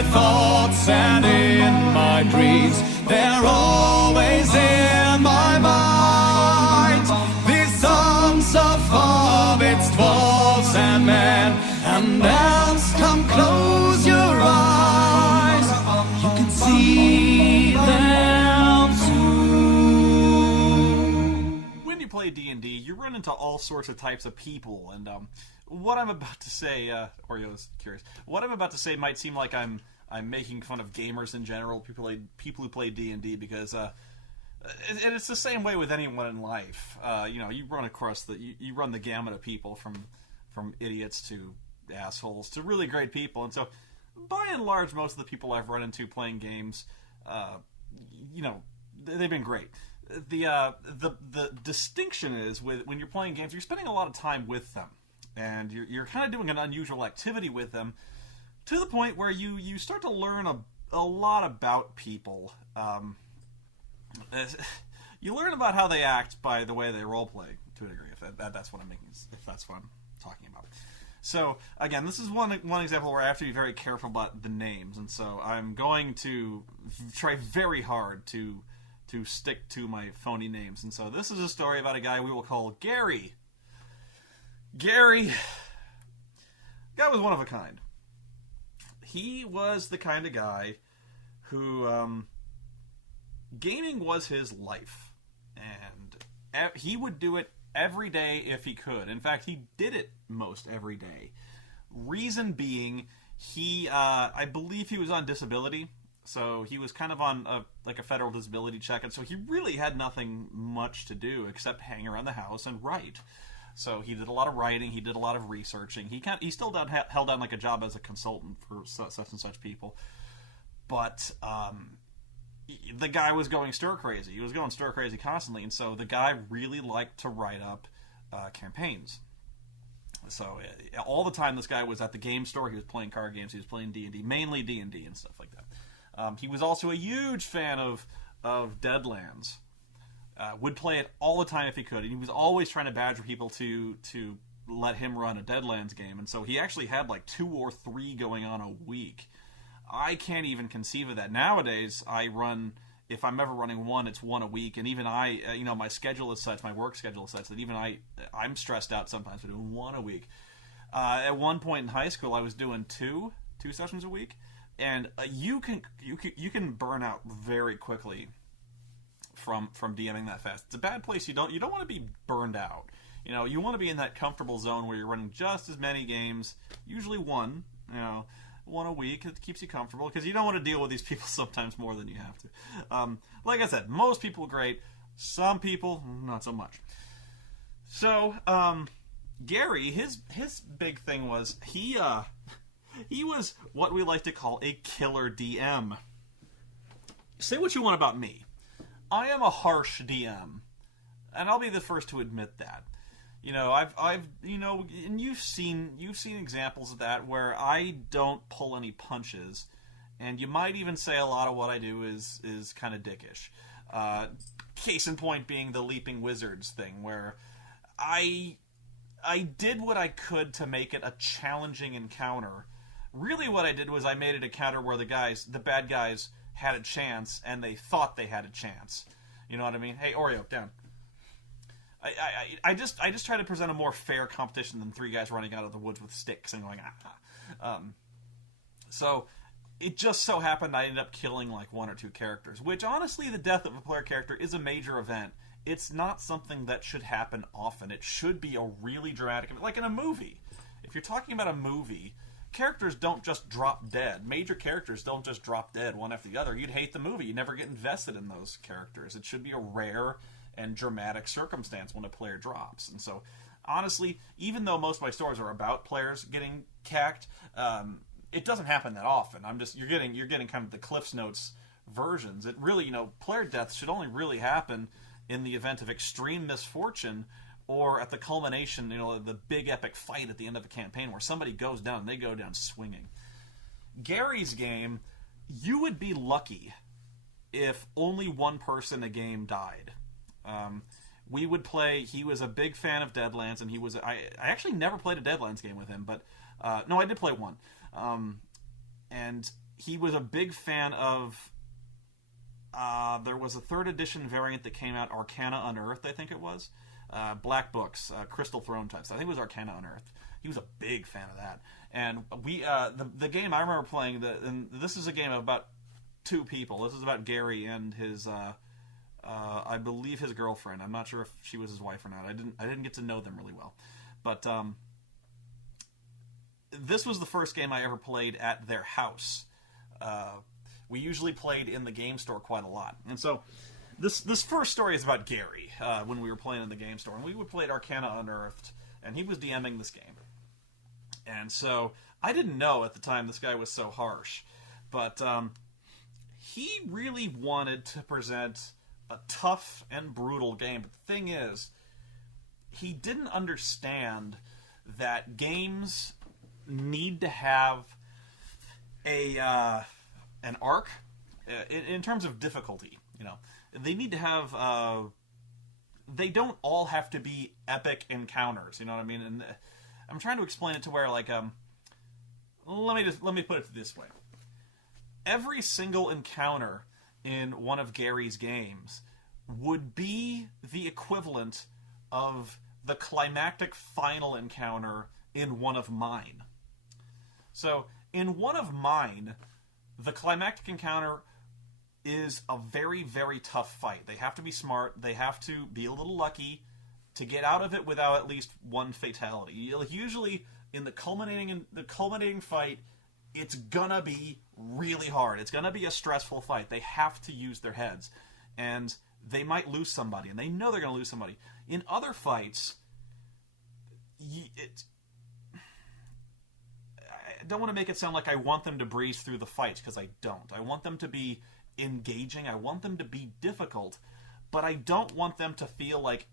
my thoughts and in my dreams, they're always in my mind. These songs of hobbits, dwarves and men, and elves, come close your eyes. You can see them too. When you play D&D, you run into all sorts of types of people, and what I'm about to say, Oreo's curious. What I'm about to say might seem like I'm making fun of gamers in general, people who play D&D, because it's the same way with anyone in life. You run across you run the gamut of people from idiots to assholes to really great people, and so by and large, most of the people I've run into playing games, they've been great. The distinction is when you're playing games, you're spending a lot of time with them. And you're kind of doing an unusual activity with them to the point where you start to learn a lot about people. You learn about how they act by the way they roleplay, to a degree, if that's what I'm making, if that's what I'm talking about. So, again, this is one example where I have to be very careful about the names, and so I'm going to try very hard to stick to my phony names. And so this is a story about a guy we will call Gary. Gary, guy was one of a kind. He was the kind of guy who, gaming was his life. And he would do it every day if he could. In fact, he did it most every day. Reason being, I believe he was on disability. So he was kind of on a federal disability check. And so he really had nothing much to do except hang around the house and write. So he did a lot of writing, he did a lot of researching. He still held down like a job as a consultant for such and such people. But the guy was going stir crazy. He was going stir crazy constantly, and so the guy really liked to write up campaigns. So all the time this guy was at the game store, he was playing card games, he was playing D&D, mainly D&D and stuff like that. He was also a huge fan of Deadlands. Would play it all the time if he could, and he was always trying to badger people to let him run a Deadlands game, and so he actually had like 2 or 3 going on a week. I can't even conceive of that. Nowadays, if I'm ever running one, it's one a week, and even my schedule is such, my work schedule is such, that even I'm stressed out sometimes for doing one a week. At one point in high school, I was doing two sessions a week, and you can burn out very quickly from DMing that fast. It's a bad place. You don't want to be burned out. You want to be in that comfortable zone where you're running just as many games, usually one a week. It keeps you comfortable because you don't want to deal with these people sometimes more than you have to. Like I said, most people great, some people not so much. So Gary, his big thing was he was what we like to call a killer DM. Say what you want about me. I am a harsh DM, and I'll be the first to admit that. I've and you've seen examples of that where I don't pull any punches, and you might even say a lot of what I do is kind of dickish. Case in point being the Leaping Wizards thing, where I did what I could to make it a challenging encounter. Really, what I did was I made it a counter where the bad guys had a chance, and they thought they had a chance. You know what I mean? Hey, Oreo, down. I just try to present a more fair competition than 3 guys running out of the woods with sticks and going, So it just so happened I ended up killing like 1 or 2 characters, which honestly, the death of a player character is a major event. It's not something that should happen often. It should be a really dramatic event, like in a movie. If you're talking about a movie, characters don't just drop dead. Major characters don't just drop dead one after the other. You'd hate the movie. You'd never get invested in those characters. It should be a rare and dramatic circumstance when a player drops. And so, honestly, even though most of my stories are about players getting cacked, it doesn't happen that often. You're getting kind of the Cliff's Notes versions. It really, player deaths should only really happen in the event of extreme misfortune, or at the culmination, the big epic fight at the end of a campaign where somebody goes down and they go down swinging. Gary's game, you would be lucky if only one person a game died. We would play, he was a big fan of Deadlands, and I actually never played a Deadlands game with him, but, no, I did play one. And he was a big fan of. There was a 3rd edition variant that came out, Arcana Unearthed, I think it was. Black Books, Crystal Throne types. I think it was Arcana Unearthed. He was a big fan of that. And we, the game I remember playing, and this is a game of about 2 people. This is about Gary and his, I believe his girlfriend. I'm not sure if she was his wife or not. I didn't get to know them really well. But, this was the first game I ever played at their house. We usually played in the game store quite a lot. And so this first story is about Gary when we were playing in the game store. And we would play Arcana Unearthed, and he was DMing this game. And so I didn't know at the time this guy was so harsh. But he really wanted to present a tough and brutal game. But the thing is, he didn't understand that games need to have an arc in terms of difficulty. You know, they need to have. They don't all have to be epic encounters. You know what I mean? And I'm trying to explain it to where, like, let me put it this way. Every single encounter in one of Gary's games would be the equivalent of the climactic final encounter in one of mine. So, in one of mine, the climactic encounter is a very, very tough fight. They have to be smart. They have to be a little lucky to get out of it without at least one fatality. Like, usually, in the culminating fight, it's gonna be really hard. It's gonna be a stressful fight. They have to use their heads. And they might lose somebody, and they know they're gonna lose somebody. In other fights, I don't want to make it sound like I want them to breeze through the fights, because I don't. I want them to be engaging. I want them to be difficult, but I don't want them to feel like,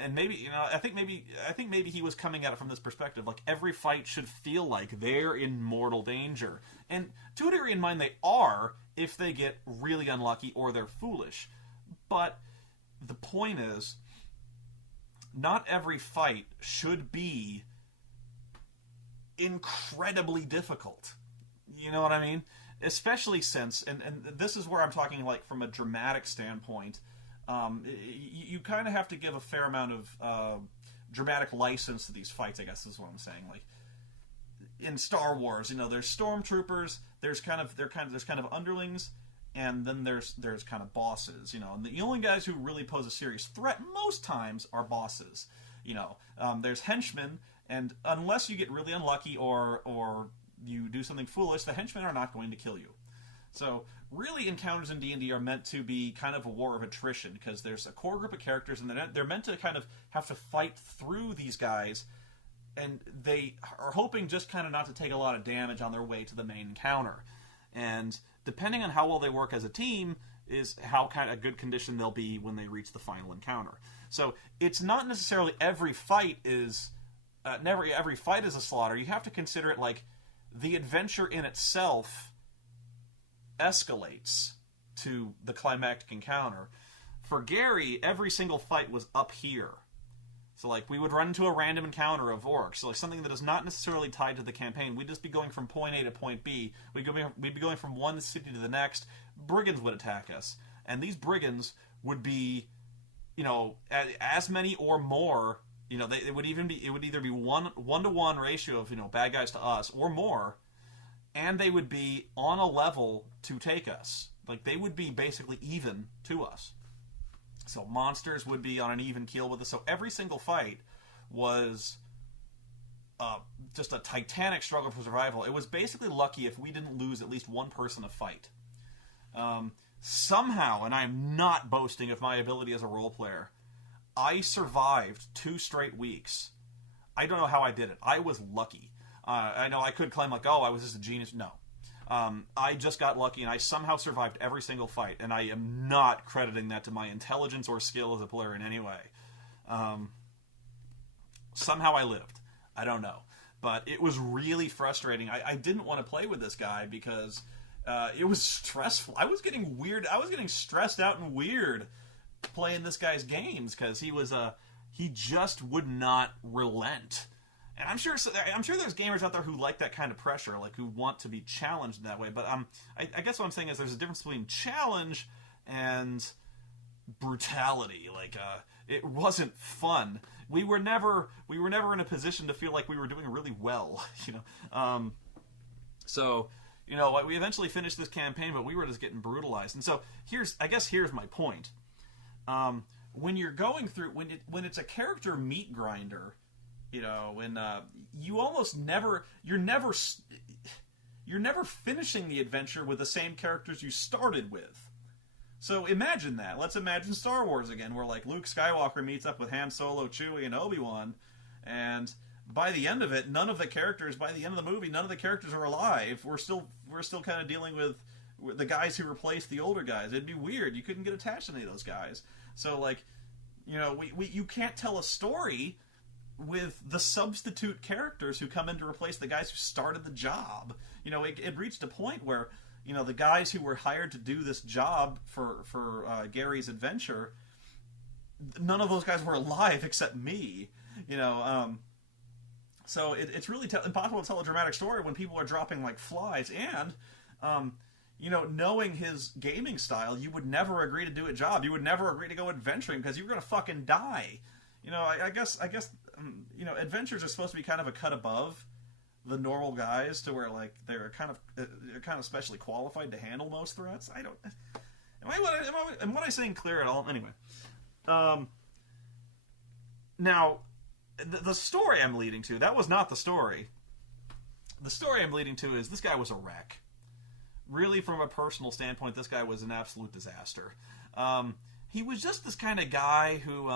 and maybe, you know, I think maybe he was coming at it from this perspective, like every fight should feel like they're in mortal danger. And to a degree in mind, they are if they get really unlucky or they're foolish. But the point is, not every fight should be incredibly difficult. You know what I mean? Especially since, and this is where I'm talking like from a dramatic standpoint, you kind of have to give a fair amount of dramatic license to these fights, I guess is what I'm saying. Like in Star Wars, you know, there's stormtroopers, there's kind of underlings, and then there's kind of bosses, you know. And the only guys who really pose a serious threat most times are bosses. You know, there's henchmen, and unless you get really unlucky or you do something foolish, the henchmen are not going to kill you. So really, encounters in D&D are meant to be kind of a war of attrition, because there's a core group of characters, and they're meant to kind of have to fight through these guys, and they are hoping just kind of not to take a lot of damage on their way to the main encounter. And depending on how well they work as a team is how kind of good condition they'll be when they reach the final encounter. So it's not necessarily every fight is every fight is a slaughter. You have to consider it like the adventure in itself escalates to the climactic encounter. For Gary, every single fight was up here. So, like, we would run into a random encounter of orcs, so like something that is not necessarily tied to the campaign. We'd just be going from point A to point B. We'd be going from one city to the next. Brigands would attack us, and these brigands would be, you know, as many or more. You know, it would either be one to one ratio of, you know, bad guys to us or more, and they would be on a level to take us. Like, they would be basically even to us. So monsters would be on an even keel with us. So every single fight was just a titanic struggle for survival. It was basically lucky if we didn't lose at least one person a fight. Somehow, and I'm not boasting of my ability as a role player, I survived 2 straight weeks. I don't know how I did it. I was lucky. I know I could claim like, oh, I was just a genius. No. I just got lucky, and I somehow survived every single fight, and I am not crediting that to my intelligence or skill as a player in any way. Somehow I lived. I don't know. But it was really frustrating. I didn't want to play with this guy because it was stressful. I was getting weird. I was getting stressed out and weird playing this guy's games because he just would not relent. And I'm sure there's gamers out there who like that kind of pressure, like who want to be challenged in that way. But I guess what I'm saying is there's a difference between challenge and brutality. Like it wasn't fun. We were never in a position to feel like we were doing really well, you know. So, you know, we eventually finished this campaign, but we were just getting brutalized. And so here's my point. When you're going through when it's a character meat grinder, you know, when you almost never you're never finishing the adventure with the same characters you started with. So imagine that. Let's imagine Star Wars again, where like Luke Skywalker meets up with Han Solo, Chewie, and Obi-Wan, and by the end of it, by the end of the movie, none of the characters are alive. We're still kind of dealing with the guys who replaced the older guys. It'd be weird. You couldn't get attached to any of those guys. So like, you know, you can't tell a story with the substitute characters who come in to replace the guys who started the job. You know, it reached a point where, you know, the guys who were hired to do this job for Gary's adventure, none of those guys were alive except me. You know, so it's really impossible to tell a dramatic story when people are dropping like flies. And, you know, knowing his gaming style, you would never agree to do a job. You would never agree to go adventuring because you were going to fucking die. You know, I guess, you know, adventures are supposed to be kind of a cut above the normal guys to where like they're kind of specially qualified to handle most threats. I don't. Am I saying clear at all? Anyway, now the story I'm leading to, that was not the story. The story I'm leading to is this guy was a wreck. Really, from a personal standpoint, this guy was an absolute disaster. He was just this kind of guy who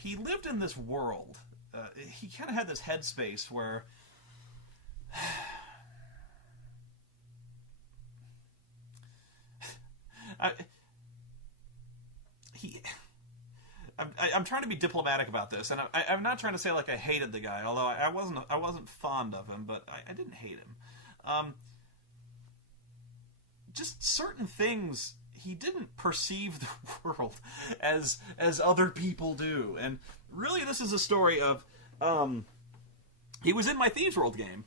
he lived in this world. He kind of had this headspace where I'm trying to be diplomatic about this, and I'm not trying to say like I hated the guy, although I wasn't fond of him, but I didn't hate him. Just certain things. He didn't perceive the world as other people do. And really this is a story of he was in my Thieves World game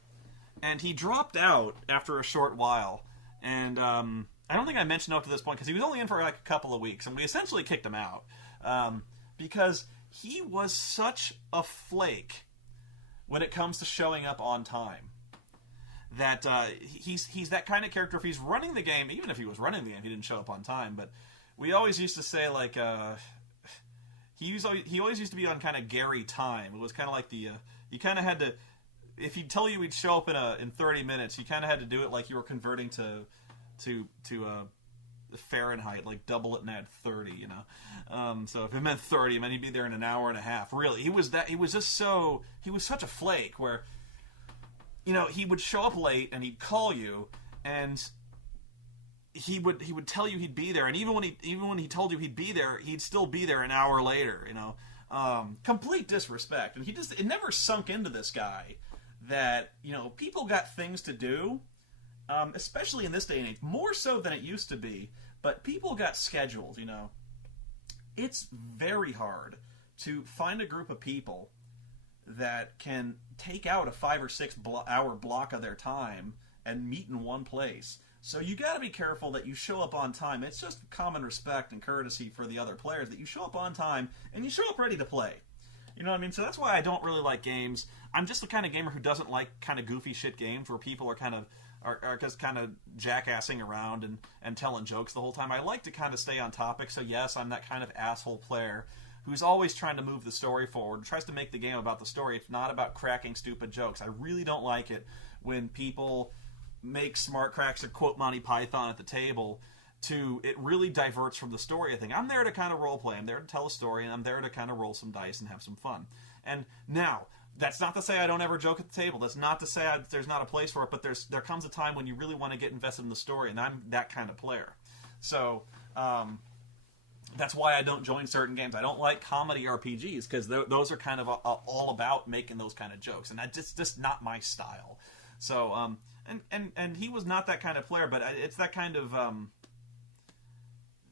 and he dropped out after a short while, and I don't think I mentioned up to this point because he was only in for like a couple of weeks, and we essentially kicked him out because he was such a flake when it comes to showing up on time. That he's that kind of character. If he's running the game, even if he was running the game, he didn't show up on time. But we always used to say like he always used to be on kind of Gary time. It was kind of like you kind of had to, if he'd tell you he'd show up in 30 minutes, you kind of had to do it like you were converting to Fahrenheit, like double it and add 30. You know, so if it meant 30, it meant he'd be there in an hour and a half. Really, he was such a flake where, you know, he would show up late and he'd call you and he would tell you he'd be there, and even when he told you he'd be there, he'd still be there an hour later, you know. Complete disrespect. And it never sunk into this guy that, you know, people got things to do, especially in this day and age, more so than it used to be, but people got schedules, you know. It's very hard to find a group of people that can take out a 5 or 6 hour block of their time and meet in one place. So you got to be careful that you show up on time. It's just common respect and courtesy for the other players that you show up on time and you show up ready to play. You know what I mean? So that's why I don't really like games. I'm just the kind of gamer who doesn't like kind of goofy shit games where people are just kind of jackassing around and telling jokes the whole time. I like to kind of stay on topic. So yes, I'm that kind of asshole player who's always trying to move the story forward, tries to make the game about the story. It's not about cracking stupid jokes. I really don't like it when people make smart cracks or quote Monty Python at the table. It really diverts from the story, I think. I'm there to kind of role play. I'm there to tell a story, and I'm there to kind of roll some dice and have some fun. And now, that's not to say I don't ever joke at the table. That's not to say there's not a place for it, but there comes a time when you really want to get invested in the story, and I'm that kind of player. So, that's why I don't join certain games. I don't like comedy RPGs because those are kind of all about making those kind of jokes, and that's just not my style. So, and he was not that kind of player, but it's that kind of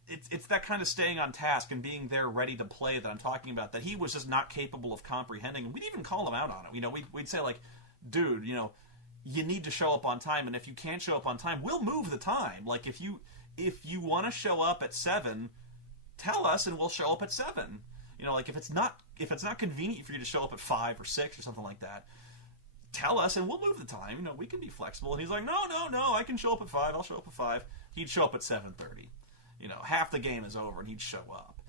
it's that kind of staying on task and being there ready to play that I'm talking about, that he was just not capable of comprehending. And we'd even call him out on it. You know, we'd say, like, dude, you know, you need to show up on time, and if you can't show up on time, we'll move the time. Like, if you want to show up at 7, tell us and we'll show up at 7. You know, like, if it's not convenient for you to show up at 5 or 6 or something like that, tell us and we'll move the time. You know, we can be flexible. And he's like, no, I can show up at 5. I'll show up at 5. He'd show up at 7:30. You know, half the game is over and he'd show up.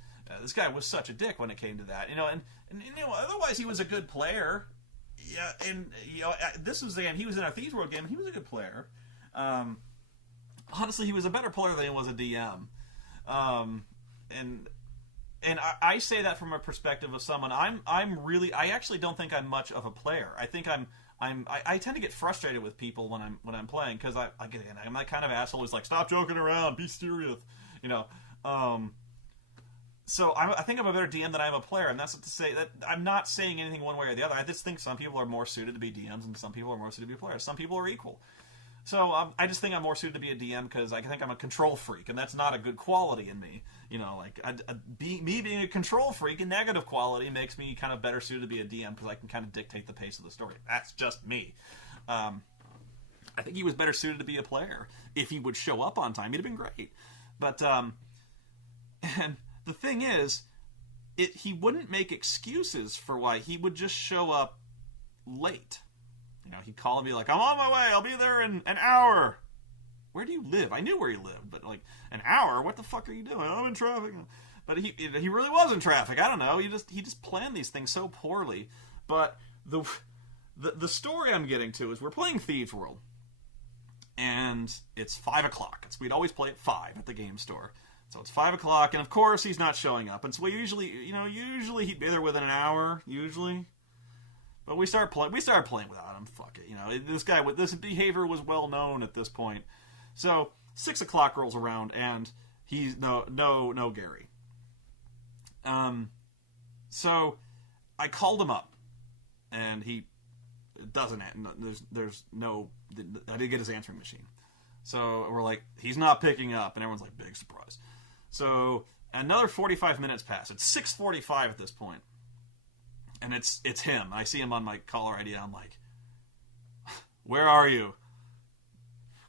This guy was such a dick when it came to that. You know, and you know, otherwise he was a good player. Yeah, and you know, this was the game. He was in a Thieves World game, and he was a good player. Honestly, he was a better player than he was a DM. And I say that from a perspective of someone. I actually don't think I'm much of a player. I think I tend to get frustrated with people when I'm playing, because I'm that kind of asshole who's like, stop joking around, be serious, you know. So I think I'm a better DM than I am a player, and that's to say that I'm not saying anything one way or the other. I just think some people are more suited to be DMs, and some people are more suited to be players. Some people are equal. So I just think I'm more suited to be a DM because I think I'm a control freak, and that's not a good quality in me. You know, like me being a control freak, a negative quality, makes me kind of better suited to be a DM because I can kind of dictate the pace of the story. That's just me. I think he was better suited to be a player. If he would show up on time, he'd have been great. But and the thing is, he wouldn't make excuses for why. He would just show up late. You know, he'd call and be like, I'm on my way, I'll be there in an hour. Where do you live? I knew where he lived, but like, an hour? What the fuck are you doing? I'm in traffic. But he really was in traffic. I don't know. He just planned these things so poorly. But the story I'm getting to is we're playing Thieves World. And it's 5 o'clock. We'd always play at 5 at the game store. So it's 5 o'clock, and of course he's not showing up. And so we usually he'd be there within an hour, usually. But we started playing without him. Fuck it, you know. This behavior was well known at this point. So 6 o'clock rolls around, and he's no Gary. So I called him up, and he doesn't. There's no. I didn't get his answering machine. So we're like, he's not picking up, and everyone's like, big surprise. So another 45 minutes pass. It's 6:45 at this point. And it's him. I see him on my caller ID. I'm like, where are you?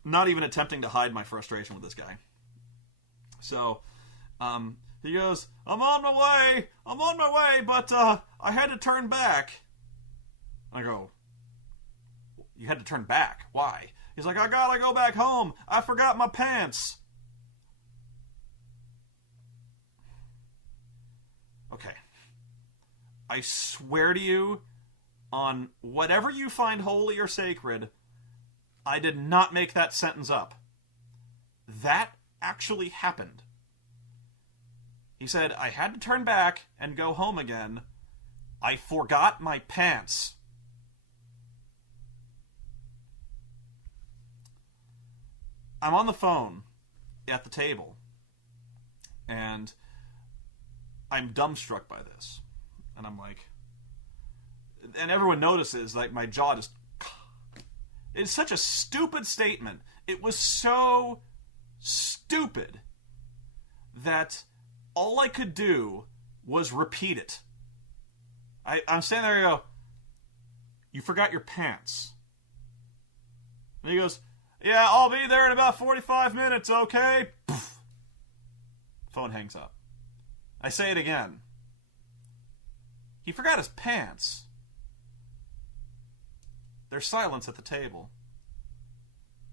Not even attempting to hide my frustration with this guy. So he goes, I'm on my way, but I had to turn back. I go, you had to turn back? Why? He's like, I gotta go back home. I forgot my pants. Okay. I swear to you, on whatever you find holy or sacred, I did not make that sentence up. That actually happened. He said, I had to turn back and go home again. I forgot my pants. I'm on the phone at the table, and I'm dumbstruck by this. And I'm like, and everyone notices, like, my jaw just, it's such a stupid statement. It was so stupid that all I could do was repeat it. I'm standing there and I go, you forgot your pants. And he goes, yeah, I'll be there in about 45 minutes, okay? Poof. Phone hangs up. I say it again. He forgot his pants. There's silence at the table.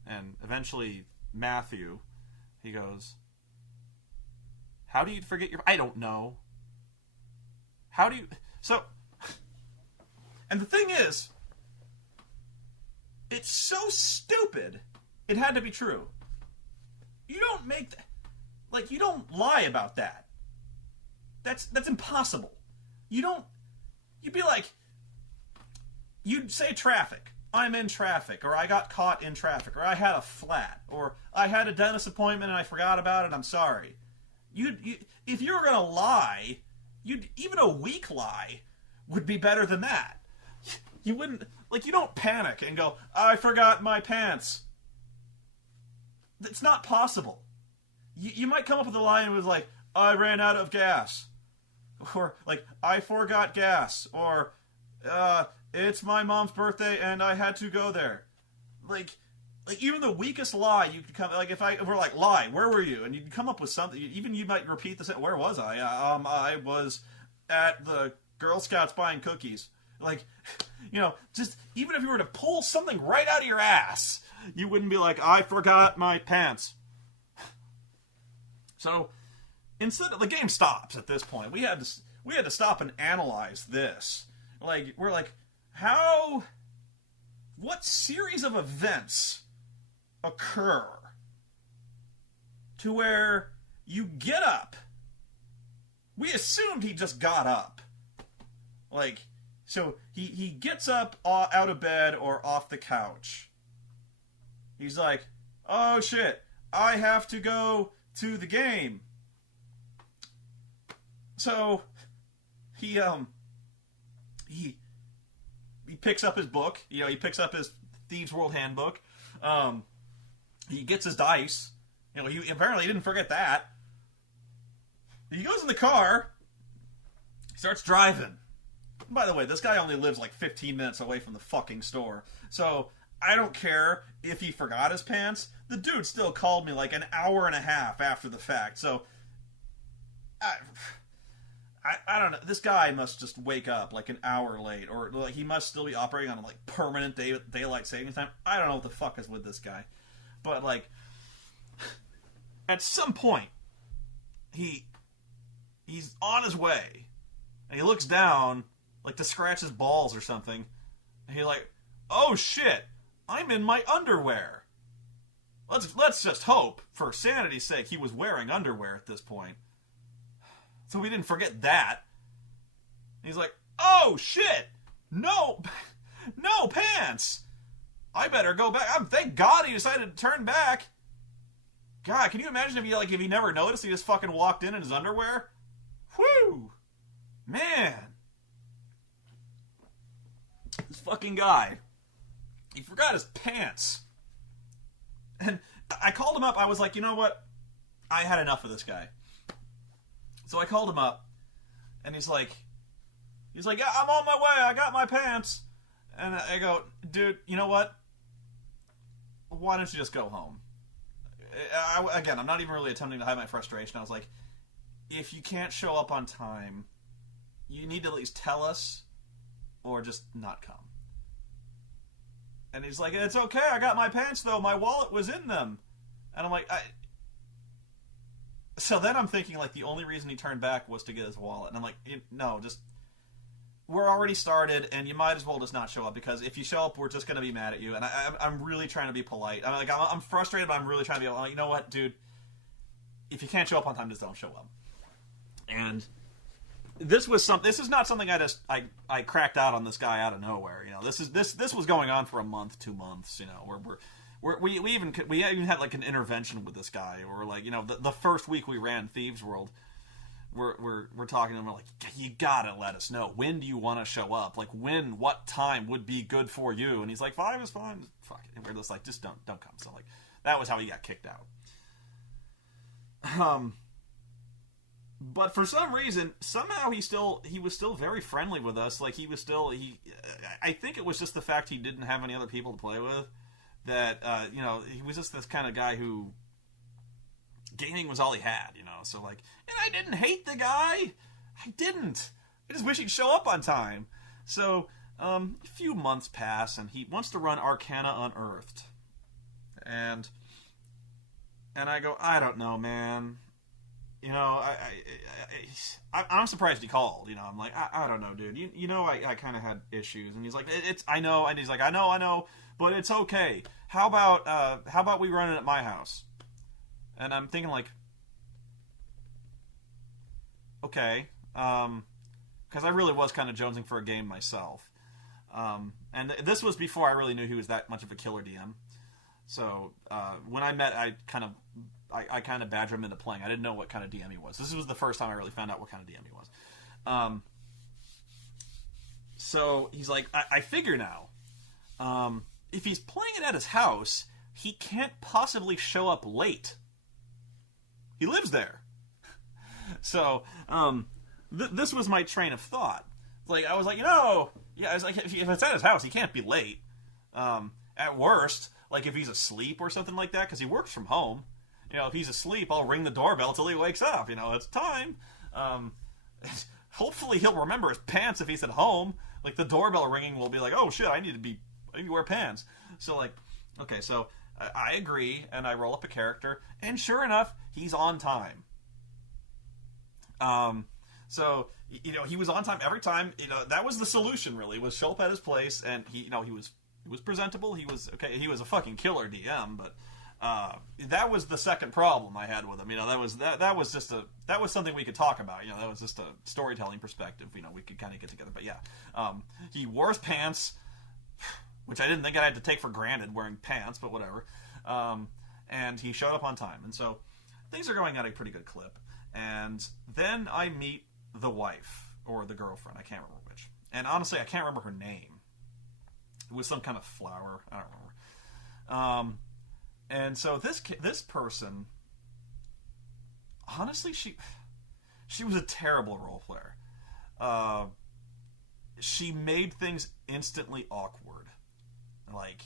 And eventually, Matthew, he goes, how do you forget your... I don't know. How do you... So... And the thing is, it's so stupid, it had to be true. You don't make... Like, you don't lie about that. That's impossible. You don't... You'd be like... You'd say traffic. I'm in traffic. Or I got caught in traffic. Or I had a flat. Or I had a dentist appointment and I forgot about it. I'm sorry. If you were going to lie, even a weak lie would be better than that. You wouldn't... Like, you don't panic and go, I forgot my pants. It's not possible. you might come up with a line that was like, I ran out of gas. Or, like, I forgot gas. Or, it's my mom's birthday and I had to go there. Like even the weakest lie you could come, like, if we're like, lie, where were you? And you'd come up with something, even you might repeat the same, where was I? I was at the Girl Scouts buying cookies. Like, just, even if you were to pull something right out of your ass, you wouldn't be like, I forgot my pants. So, instead of, the game stops at this point. We had to stop and analyze this. Like, we're like, what series of events occur to where you get up? We assumed he just got up. Like, so he gets up out of bed or off the couch. He's like, oh shit, I have to go to the game. So he picks up his book. He picks up his Thieves World Handbook. He gets his dice. He apparently didn't forget that. He goes in the car. He starts driving. By the way, this guy only lives like 15 minutes away from the fucking store. So I don't care if he forgot his pants. The dude still called me like an hour and a half after the fact. So I don't know. This guy must just wake up like an hour late, or like he must still be operating on like permanent daylight savings time. I don't know what the fuck is with this guy, but like at some point he's on his way, and he looks down like to scratch his balls or something, and he's like, "Oh shit, I'm in my underwear." Let's just hope, for sanity's sake, he was wearing underwear at this point. So we didn't forget that. He's like, oh shit! No pants! I better go back. Thank God he decided to turn back. God, can you imagine if he never noticed, he just fucking walked in his underwear? Whew! Man. This fucking guy. He forgot his pants. And I called him up. I was like, you know what? I had enough of this guy. So I called him up, and he's like, yeah, I'm on my way. I got my pants. And I go, dude, you know what? Why don't you just go home? Again, I'm not even really attempting to hide my frustration. I was like, if you can't show up on time, you need to at least tell us, or just not come. And he's like, it's okay. I got my pants, though. My wallet was in them. And I'm like, So then I'm thinking, like, the only reason he turned back was to get his wallet. And I'm like, no, just, we're already started, and you might as well just not show up, because if you show up, we're just going to be mad at you. And I'm really trying to be polite. I'm frustrated, but I'm really trying to be, like, you know what, dude? If you can't show up on time, just don't show up. And this is not something I cracked out on this guy out of nowhere. This was going on for a month, 2 months, we even had like an intervention with this guy, or like, the first week we ran Thieves World, we're talking to him, we're like, you gotta let us know, when do you want to show up, like what time would be good for you? And he's like, 5 is fine. Fuck it. And we're just like, just don't come. So like, that was how he got kicked out. But for some reason, somehow he was still very friendly with us. Like, I think it was just the fact he didn't have any other people to play with. That, he was just this kind of guy who gaming was all he had, So, like, and I didn't hate the guy. I didn't. I just wish he'd show up on time. So, a few months pass, and he wants to run Arcana Unearthed. And I go, I don't know, man. I'm surprised he called. I'm like, I don't know, dude. I kind of had issues, and he's like, I know, and he's like, I know, but it's okay. How about we run it at my house? And I'm thinking like, okay, because I really was kind of jonesing for a game myself, and this was before I really knew he was that much of a killer DM. So when I met, I kind of badgered him into playing. I didn't know what kind of DM he was. This was the first time I really found out what kind of DM he was. So he's like, I figure now, if he's playing it at his house, he can't possibly show up late. He lives there. So, this was my train of thought. Like, I was like, I was like, if it's at his house, he can't be late. At worst, like, if he's asleep or something like that, because he works from home, if he's asleep, I'll ring the doorbell till he wakes up. It's time. Hopefully he'll remember his pants if he's at home. Like, the doorbell ringing will be like, oh shit, I need to wear pants. So, like, okay, so I agree, and I roll up a character, and sure enough, he's on time. So, he was on time every time. That was the solution, really, was show up at his place, and he was presentable. He was okay. He was a fucking killer DM, but that was the second problem I had with him. That was something we could talk about. That was just a storytelling perspective. We could kind of get together. But yeah, he wore his pants, which I didn't think I had to take for granted, wearing pants, but whatever. And he showed up on time, and so things are going at a pretty good clip. And then I meet the wife, or the girlfriend, I can't remember which. And honestly, I can't remember her name. It was some kind of flower, I don't remember. And so this person, honestly, she was a terrible role player. She made things instantly awkward. Like,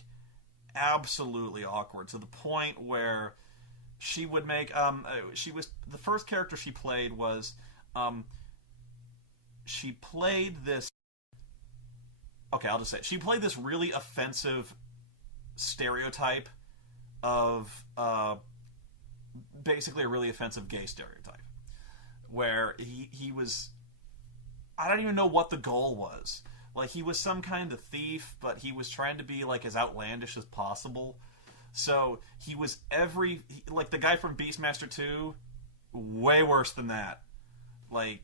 absolutely awkward, to the point where she would make, the first character she played was, she played this, okay, I'll just say it. She played this really offensive stereotype of, basically a really offensive gay stereotype, where he was, I don't even know what the goal was. Like, he was some kind of thief, but he was trying to be, like, as outlandish as possible. So, he was like, the guy from Beastmaster 2, way worse than that. Like,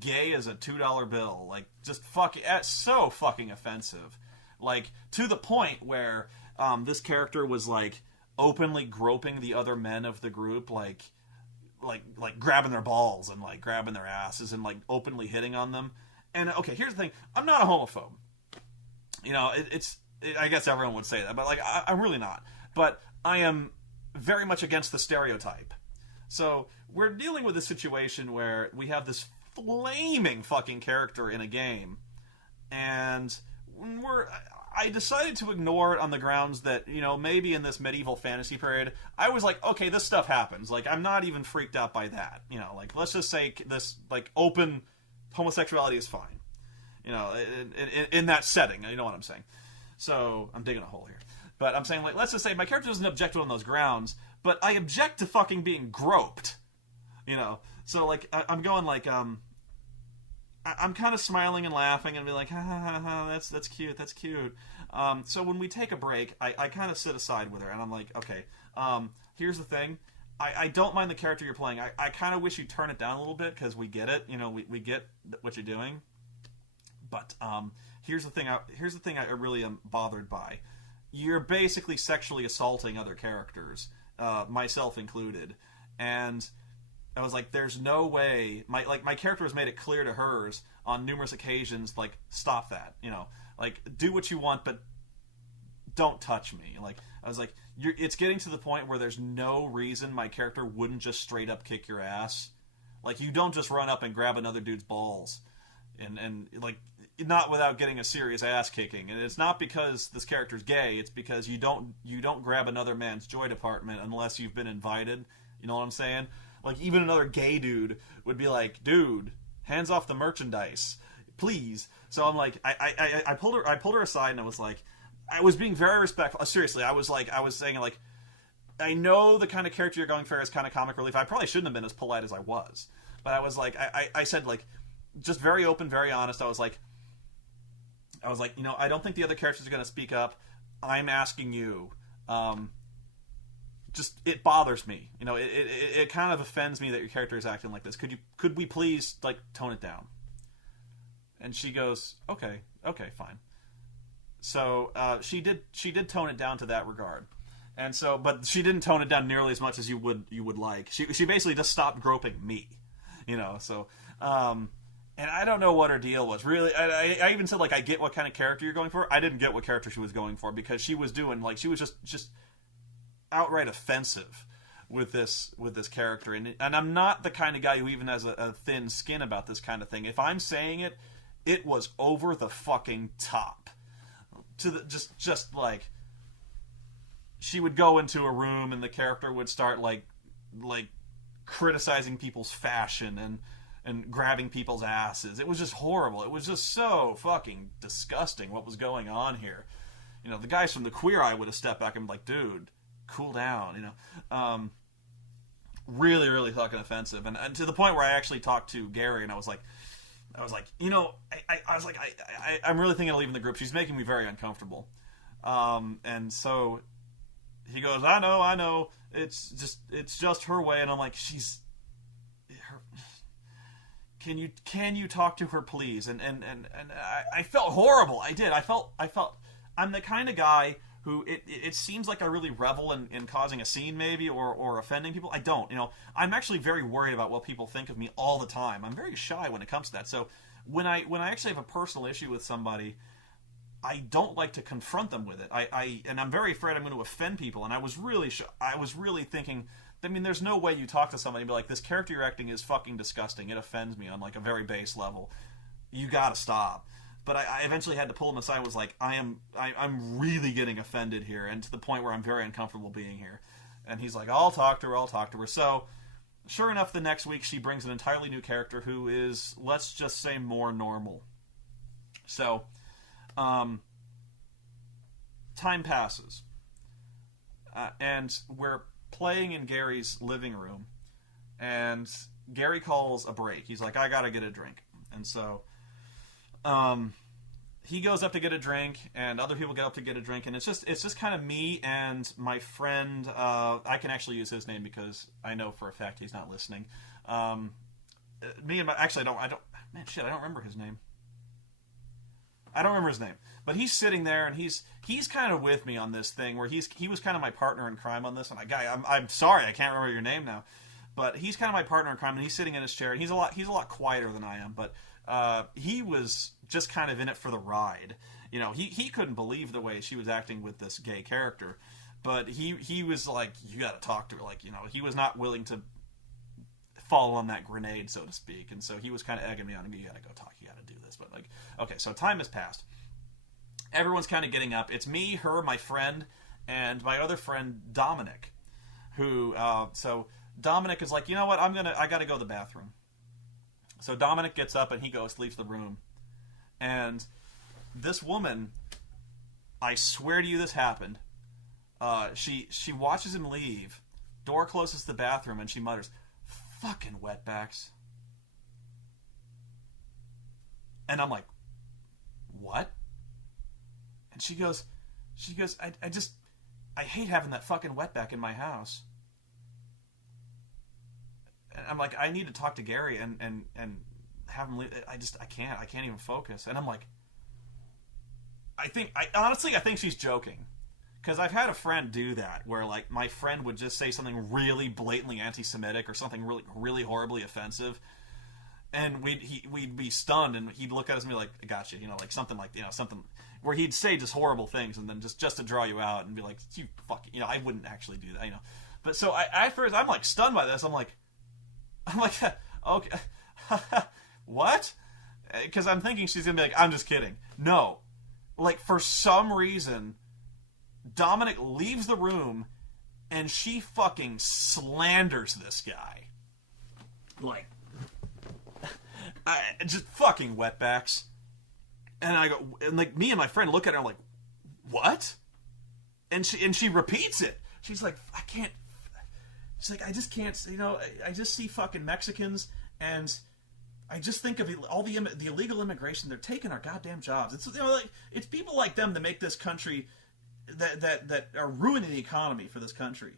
gay as a $2 bill. Like, just so fucking offensive. Like, to the point where, this character was, like, openly groping the other men of the group, like grabbing their balls and, like, grabbing their asses and, like, openly hitting on them. And, okay, here's the thing. I'm not a homophobe. I guess everyone would say that, but, like, I'm really not. But I am very much against the stereotype. So, we're dealing with a situation where we have this flaming fucking character in a game, and I decided to ignore it on the grounds that, maybe in this medieval fantasy period, I was like, okay, this stuff happens. Like, I'm not even freaked out by that. Like, let's just say this, like, open homosexuality is fine. In that setting, you know what I'm saying. So, I'm digging a hole here. But I'm saying, like, let's just say my character doesn't object to it on those grounds, but I object to fucking being groped. So, like, I'm going, like, I'm kind of smiling and laughing and be like, ha ha ha ha, that's cute, that's cute. So when we take a break, I kind of sit aside with her, and I'm like, okay, here's the thing. I don't mind the character you're playing. I kind of wish you'd turn it down a little bit, because we get it. We get what you're doing. But here's the thing I really am bothered by. You're basically sexually assaulting other characters, myself included. And I was like, there's no way. My character has made it clear to hers on numerous occasions, like, stop that. Like, do what you want, but don't touch me. Like, I was like, it's getting to the point where there's no reason my character wouldn't just straight up kick your ass. Like, you don't just run up and grab another dude's balls, and like, not without getting a serious ass kicking. And it's not because this character's gay. It's because you don't grab another man's joy department unless you've been invited. You know what I'm saying? Like, even another gay dude would be like, dude, hands off the merchandise, please. So I'm like, I pulled her aside, and I was like, I was being very respectful. Seriously, I was saying, like, I know the kind of character you're going for is kind of comic relief. I probably shouldn't have been as polite as I was. But I was like, I said, like, just very open, very honest. I was like, I don't think the other characters are going to speak up. I'm asking you. Just, it bothers me. It kind of offends me that your character is acting like this. Could we please, like, tone it down? And she goes, okay, fine. So she did tone it down to that regard. And so, but she didn't tone it down nearly as much as you would like. She basically just stopped groping me. So and I don't know what her deal was. Really, I even said, like, I get what kind of character you're going for. I didn't get what character she was going for, because she was doing, like, she was just outright offensive. with this character, and I'm not the kind of guy who even has a thin skin about this kind of thing. If I'm saying it, it was over the fucking top. To the just like, she would go into a room and the character would start like criticizing people's fashion and grabbing people's asses. It was just horrible. It was just so fucking disgusting what was going on here. You know, the guys from the Queer Eye would have stepped back and been like, dude, cool down, you know. Really, really fucking offensive. And to the point where I actually talked to Gary and I was like, you know, I'm really thinking of leaving the group. She's making me very uncomfortable. And so he goes, I know. It's just her way. And I'm like, can you talk to her, please? And I felt horrible. I did. I felt I'm the kind of guy who it seems like I really revel in causing a scene, maybe, or offending people. I don't. You know, I'm actually very worried about what people think of me all the time. I'm very shy when it comes to that. So when I actually have a personal issue with somebody, I don't like to confront them with it. And I'm very afraid I'm going to offend people. And I was really thinking, I mean, there's no way you talk to somebody and be like, this character you're acting is fucking disgusting. It offends me on like a very base level. You got to stop. But I eventually had to pull him aside and was like, I'm really getting offended here, and to the point where I'm very uncomfortable being here. And he's like, I'll talk to her. So, sure enough, the next week she brings an entirely new character who is, let's just say, more normal. So, time passes. And we're playing in Gary's living room, and Gary calls a break. He's like, I gotta get a drink. And so he goes up to get a drink, and other people get up to get a drink, and it's just kind of me and my friend. I can actually use his name because I know for a fact he's not listening. Me and my, actually I don't remember his name. I don't remember his name, but he's sitting there and he's kind of with me on this thing where he was kind of my partner in crime on this. And I'm sorry, I can't remember your name now, but he's kind of my partner in crime, and he's sitting in his chair, and he's a lot quieter than I am, but he was just kind of in it for the ride. You know, he couldn't believe the way she was acting with this gay character, but he was like, you got to talk to her, like, you know, he was not willing to fall on that grenade, so to speak, and so he was kind of egging me on. You got to go talk, you got to do this, but like, okay, so time has passed. Everyone's kind of getting up. It's me, her, my friend, and my other friend Dominic, who so Dominic is like, you know what, I got to go to the bathroom. So Dominic gets up and he leaves the room. And this woman, I swear to you this happened, she watches him leave, door closes the bathroom, and she mutters, fucking wetbacks. And I'm like, what? And she goes, I hate having that fucking wetback in my house. I'm like, I need to talk to Gary and have him leave. I can't even focus. And I'm like, I think she's joking, because I've had a friend do that where like my friend would just say something really blatantly anti-Semitic or something really, really horribly offensive, and we'd be stunned, and he'd look at us and be like, I got you, you know, like something like, you know, something where he'd say just horrible things and then just to draw you out and be like, you fucking, you know, I wouldn't actually do that, you know. But so at first I'm like stunned by this. I'm like, okay, what? Because I'm thinking she's going to be like, I'm just kidding. No. Like, for some reason, Dominic leaves the room, and she fucking slanders this guy. Like, just fucking wetbacks. And I go, and like, me and my friend look at her, like, what? And she repeats it. She's like, I can't. She's like, I just can't, you know, I just see fucking Mexicans, and I just think of all the illegal immigration. They're taking our goddamn jobs. It's, you know, like, it's people like them that make this country, that are ruining the economy for this country.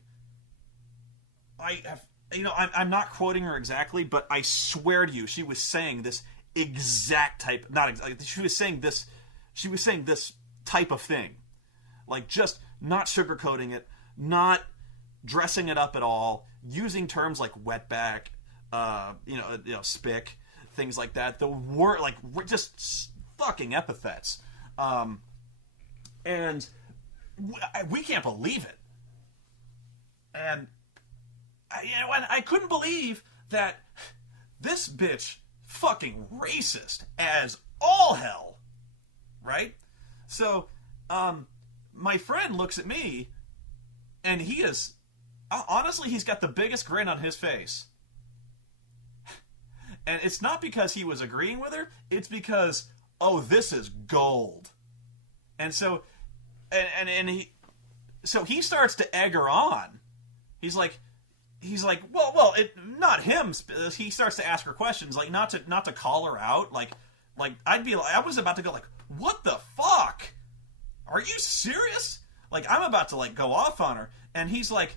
I have, you know, I'm not quoting her exactly, but I swear to you, she was saying this exact type, not exactly, she was saying this type of thing. Like, just not sugarcoating it, not dressing it up at all, using terms like wetback, you know, spick, things like that. The word, like, just fucking epithets, and we can't believe it. And and I couldn't believe that this bitch fucking racist as all hell, right? So, my friend looks at me, and he is, honestly, he's got the biggest grin on his face. And it's not because he was agreeing with her, it's because, oh, this is gold. And so, he starts to egg her on. He's like, well, not him. He starts to ask her questions, like not to call her out. Like I was about to go like, what the fuck? Are you serious? Like I'm about to like go off on her, and he's like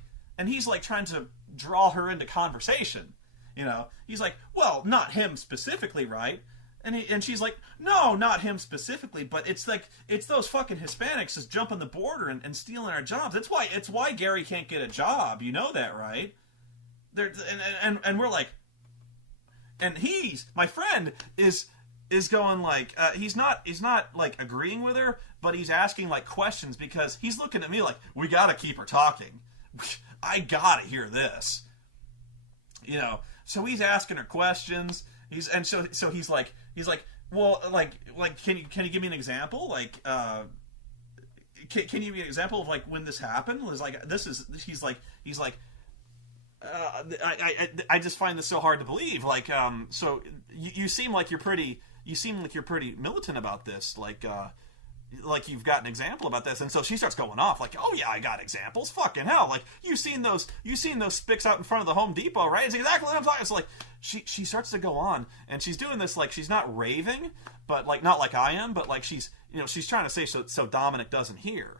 trying to draw her into conversation. You know, he's like, well, not him specifically, right? And she's like, no, not him specifically, but it's those fucking Hispanics just jumping the border and stealing our jobs. It's why Gary can't get a job. You know that, right? And we're like, and my friend is going like, he's not like agreeing with her, but he's asking like questions because he's looking at me like, we gotta keep her talking. I gotta hear this. You know, so he's asking her questions. He's like, well, like, can you give me an example? Like, can you give me an example of like when this happened? He's like, I just find this so hard to believe. Like, so you seem like you're pretty militant about this. Like you've got an example about this. And so she starts going off like, oh yeah, I got examples. Fucking hell. Like you seen those spics out in front of the Home Depot, right? It's exactly what I'm talking. So like she starts to go on and she's doing this, like she's not raving, but like, not like I am, but like she's trying to say so Dominic doesn't hear.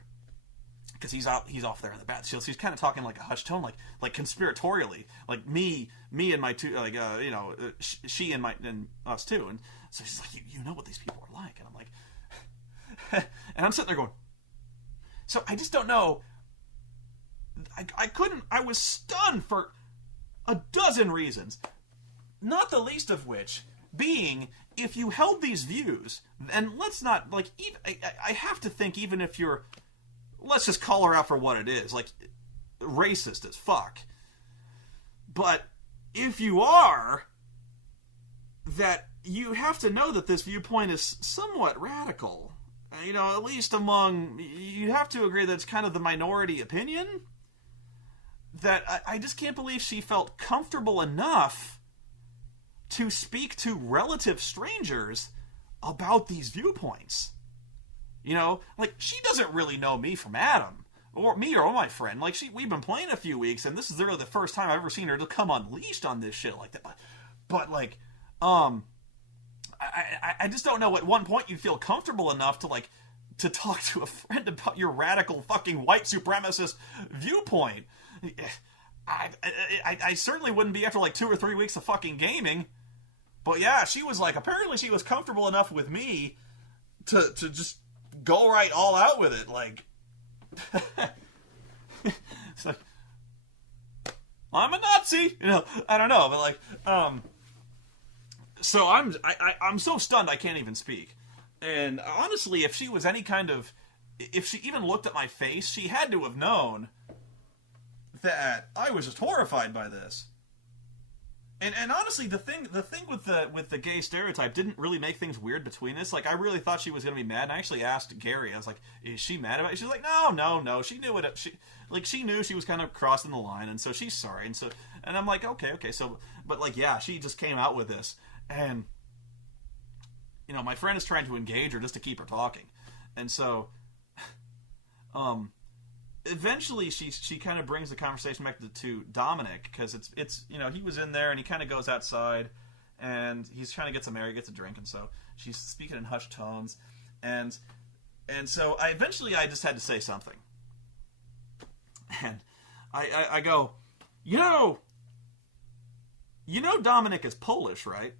Because he's off there in the bath. So she's kind of talking like a hushed tone, like conspiratorially, like me and my two, like she and us too. And so she's like, you know what these people are like, and I'm like, and I'm sitting there going, so I just don't know. I was stunned for a dozen reasons, not the least of which being, if you held these views, and let's not like, even I have to think, even if you're, let's just call her out for what it is, like racist as fuck. But if you are, that you have to know that this viewpoint is somewhat radical. You know, at least you have to agree that it's kind of the minority opinion. That I just can't believe she felt comfortable enough to speak to relative strangers about these viewpoints. You know, like, she doesn't really know me from Adam, or me or my friend. Like, we've been playing a few weeks, and this is literally the first time I've ever seen her to come unleashed on this shit like that. But like, I just don't know at one point you feel comfortable enough to talk to a friend about your radical fucking white supremacist viewpoint. I certainly wouldn't be after like 2 or 3 weeks of fucking gaming. But yeah, she was like, apparently she was comfortable enough with me to just go right all out with it. Like, it's like, I'm a Nazi, you know. I don't know, but like, so I'm so stunned I can't even speak. And honestly, if she was if she even looked at my face, she had to have known that I was just horrified by this. And honestly, the thing with the gay stereotype didn't really make things weird between us. Like, I really thought she was gonna be mad, and I actually asked Gary. I was like, "Is she mad about it?" She's like, "No. She knew it. She knew she was kind of crossing the line, and so she's sorry." And I'm like, okay. So, but like, yeah, she just came out with this, and you know, my friend is trying to engage her just to keep her talking, and so, eventually she kind of brings the conversation back to Dominic, because it's you know, he was in there and he kind of goes outside and he's trying to get some air, he gets a drink, and so she's speaking in hushed tones, and so I just had to say something, and I go, you know Dominic is Polish, right?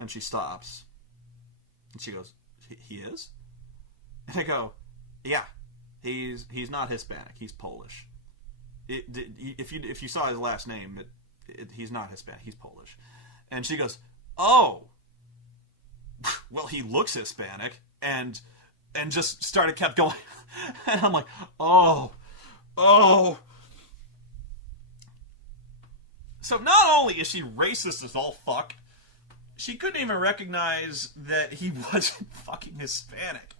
And she stops and she goes, he is? And I go, yeah, he's not Hispanic. He's Polish. If you saw his last name, he's not Hispanic. He's Polish. And she goes, oh, well, he looks Hispanic, and just kept going. And I'm like, oh, So not only is she racist as all fuck, she couldn't even recognize that he wasn't fucking Hispanic.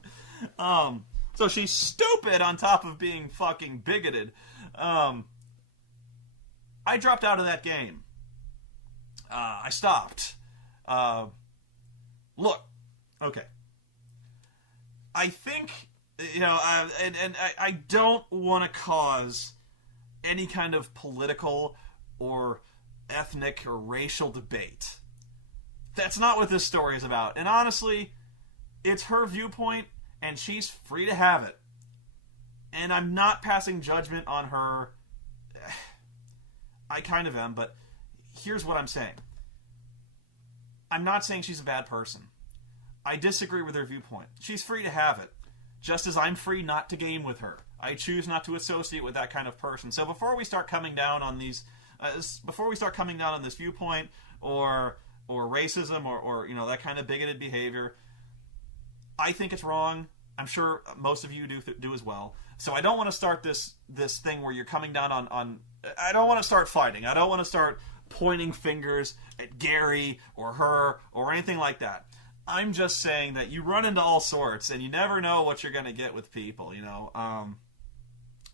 So she's stupid on top of being fucking bigoted. I dropped out of that game. I stopped. Look, okay. I think, I don't want to cause any kind of political or ethnic or racial debate. That's not what this story is about. And honestly, it's her viewpoint, and she's free to have it. And I'm not passing judgment on her. I kind of am, but here's what I'm saying. I'm not saying she's a bad person. I disagree with her viewpoint. She's free to have it, just as I'm free not to game with her. I choose not to associate with that kind of person. So before we start coming down on these, this viewpoint or racism or that kind of bigoted behavior, I think it's wrong. I'm sure most of you do as well. So I don't want to start this thing where you're coming down on. I don't want to start fighting. I don't want to start pointing fingers at Gary or her or anything like that. I'm just saying that you run into all sorts, and you never know what you're going to get with people,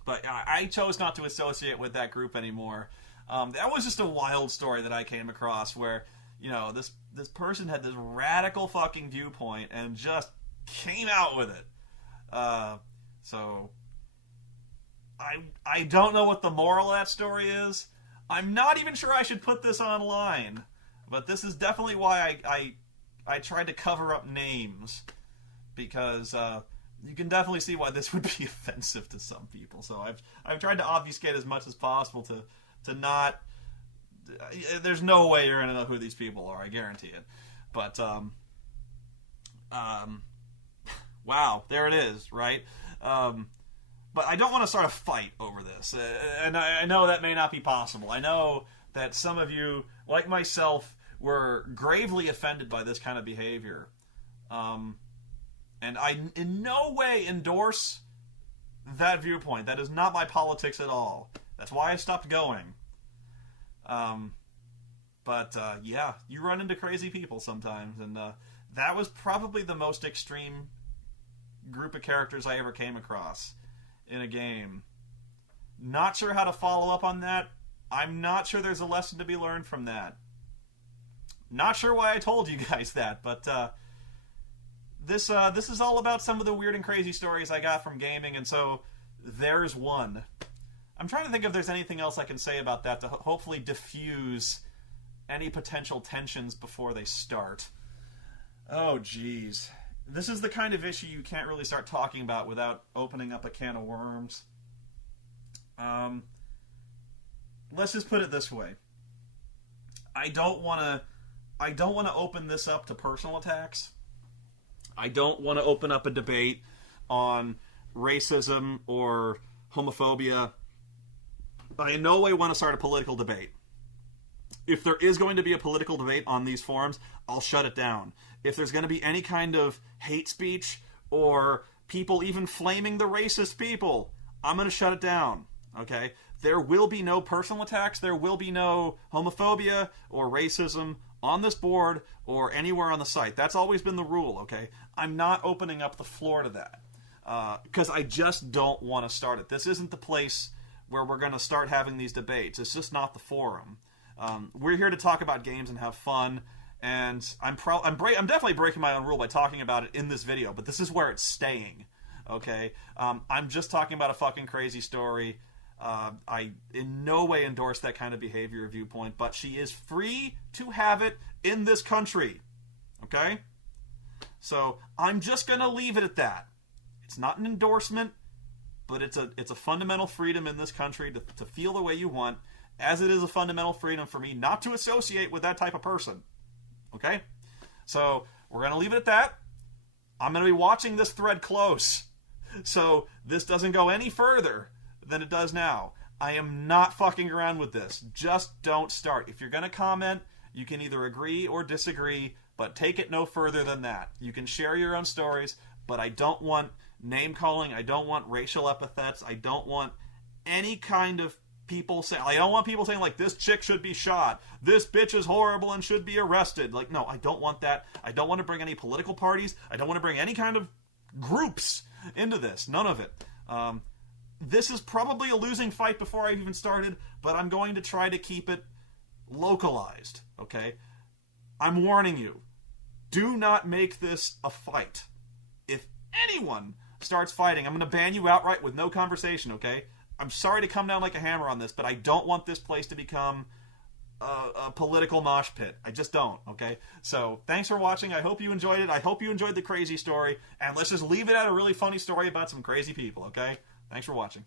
But I chose not to associate with that group anymore. That was just a wild story that I came across where, this person had this radical fucking viewpoint and just came out with it. So I don't know what the moral of that story is. I'm not even sure I should put this online, but this is definitely why I tried to cover up names, because you can definitely see why this would be offensive to some people. So I've tried to obfuscate as much as possible to not. There's no way you're gonna know who these people are. I guarantee it. But wow, there it is, right? But I don't want to start a fight over this, and I know that may not be possible. I know that some of you, like myself, were gravely offended by this kind of behavior. And I in no way endorse that viewpoint. That is not my politics at all. That's why I stopped going. But yeah, you run into crazy people sometimes, and that was probably the most extreme group of characters I ever came across in a game. Not sure how to follow up on that. I'm not sure there's a lesson to be learned from that. Not sure why I told you guys that, but this is all about some of the weird and crazy stories I got from gaming, and so there's one. I'm trying to think if there's anything else I can say about that to hopefully diffuse any potential tensions before they start. Oh, jeez. This is the kind of issue you can't really start talking about without opening up a can of worms. Let's just put it this way. I don't want to open this up to personal attacks. I don't want to open up a debate on racism or homophobia. I in no way want to start a political debate. If there is going to be a political debate on these forums, I'll shut it down. If there's going to be any kind of hate speech or people even flaming the racist people, I'm going to shut it down. Okay? There will be no personal attacks. There will be no homophobia or racism on this board or anywhere on the site. That's always been the rule, okay? I'm not opening up the floor to that because I just don't want to start it. This isn't the place where we're going to start having these debates. It's just not the forum. We're here to talk about games and have fun, and I'm definitely breaking my own rule by talking about it in this video, but this is where it's staying, okay? I'm just talking about a fucking crazy story. I in no way endorse that kind of behavior or viewpoint, but she is free to have it in this country, okay? So I'm just going to leave it at that. It's not an endorsement, but it's a fundamental freedom in this country to feel the way you want, as it is a fundamental freedom for me not to associate with that type of person. Okay? So we're going to leave it at that. I'm going to be watching this thread close, so this doesn't go any further than it does now. I am not fucking around with this. Just don't start. If you're going to comment, you can either agree or disagree, but take it no further than that. You can share your own stories, but I don't want name calling. I don't want racial epithets. I don't want any kind of people say, I don't want people saying like, this chick should be shot, this bitch is horrible and should be arrested. Like, no, I don't want that. I don't want to bring any political parties. I don't want to bring any kind of groups into this. None of it. This is probably a losing fight before I've even started, but I'm going to try to keep it localized, okay? I'm warning you. Do not make this a fight. If anyone starts fighting, I'm going to ban you outright with no conversation, okay? I'm sorry to come down like a hammer on this, but I don't want this place to become a political mosh pit. I just don't, okay? So, thanks for watching. I hope you enjoyed it. I hope you enjoyed the crazy story. And let's just leave it at a really funny story about some crazy people, okay? Thanks for watching.